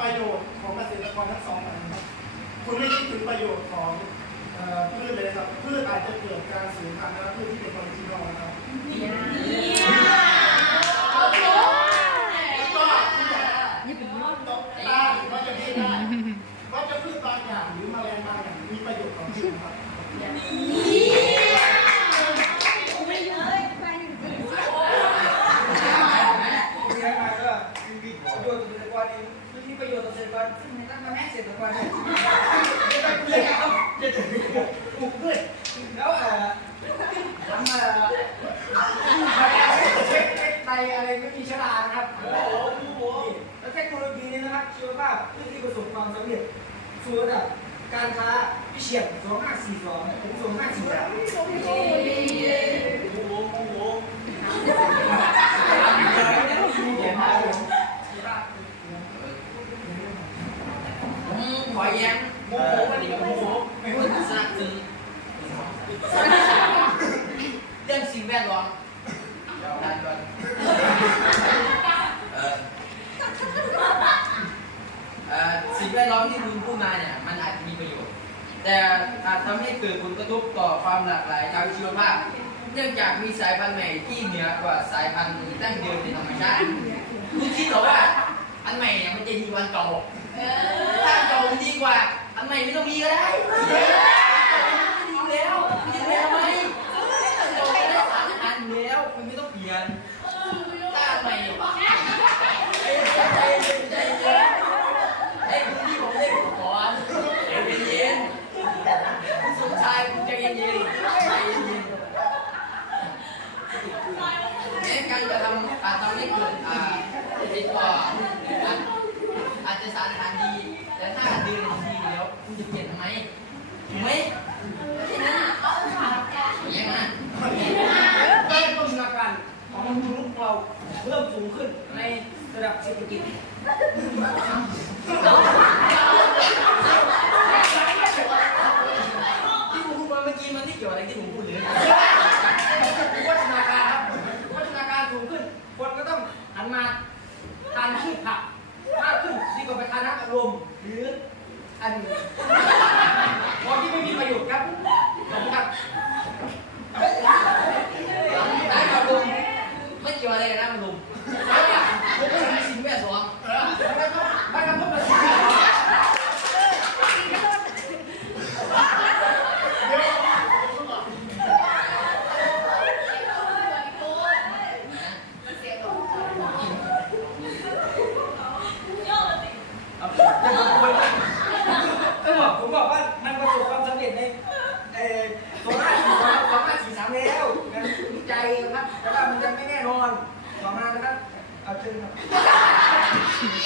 ประโยชน์ของเกษตรกรทั้งสองฝ่ายนะครับคุณไม่คิดถึงประโยชน์ของเอ่อพืชเลยนะครับพืชอาจจะเกิดการสูญพันธุ์นะครับพืชที่เป็นออริจินอลนะครับแล้วก็ตกตาหรือว่าจะพืชได้ว่าจะพืชบางอย่างหรือแมลงบางอย่างมีประโยชน์ต่อพืชนะครับ มีอะไรมาก็มีประโยชน์ต่อเกษตรกรเองไม่มี ประโยชน์ต่อเกษตรกรซึ่งมันตั้งมาให้เกษตรกรเนี่ยไม่ได้เอาจะถึงปลูกพืชแล้วเอ่อทำเอ่อเช็คเช็คไตอะไรไม่มีเชื้อรานะครับโอ้โหโอ้โหแล้วเทคโนโลยีนี้นะครับชีวภาพพืชที่ประสบความสำเร็จสู่ระดับการค้าพิเศษ2542ถึง2543โอ้โหโอ้โห เขียนมาผม ผมขอแย้งโมโหวันนี้ก็โมโหไม่พูดถึงสักถึงเรื่องสิ่งแวดล้อมได้ก่อนเอ่อเออสิ่งแวดล้อมที่คุณพูดมาเนี่ยมันอาจจะมีประโยชน์ แต่อาจทำให้เกิดผลกระทบต่อความหลากหลายทางชีวภาพ เนื่องจากมีสายพันธุ์ใหม่ที่เหนือกว่าสายพันธุ์ดั้งเดิมในธรรมชาติคุณคิดหรอว่า อันใหม่เนี่ยมันจะดีกว่าอันเก่าถ้าอันเก่ามันดีกว่า อันใหม่ไม่ต้องมีก็ได้ดีแล้วดีแล้วไหมอันเก่าไม่ได้สารอาหารอยู่แล้วมันไม่ต้องเปลี่ยนถ้าอันใหม่ใจใจใจเย็นไอ้คุณที่ผมเล่นก่อนใจเย็นๆสมชายคุณใจเย็นๆใจเย็นๆแม้การกระทำอาจทำให้เกิดอ่าติดต่ ออาจอาจจะสารอาหารดี แต่ถ้าเดินดีแล้วคุณจะเปลี่ยนทำไมถูกไหมแค่นั้นแย่งนะได้โภชนาการของมนุษย์เราเพิ่มสูงขึ้นในระดับเศรษฐกิจ ที่ผมพูดมาเมื่อกี้มันไม่เกี่ยวอะไรที่ผมพูดเลย โภชนาการครับโภชนาการสูงขึ้น คนก็ต้องหันมาทานพืชผักมากขึ้นดีก ว่าไปทานน้ำอัดลมหรืออันของที่ไม่มีประโยชน์ครับขอบคุณครับ ได้ครับลุงไม่เกี่ยวอะไรกันนะลุงผมพูดถึงสิ่งแวดล้อม บ้านกระทบกระทั่ง ก็บอกผมบอกว่ามันประสบความสำเร็จในเอ่อสองห้าสี่สามสองห้าสี่สามแล้วนะวิจัยครับแต่ ว่ามัน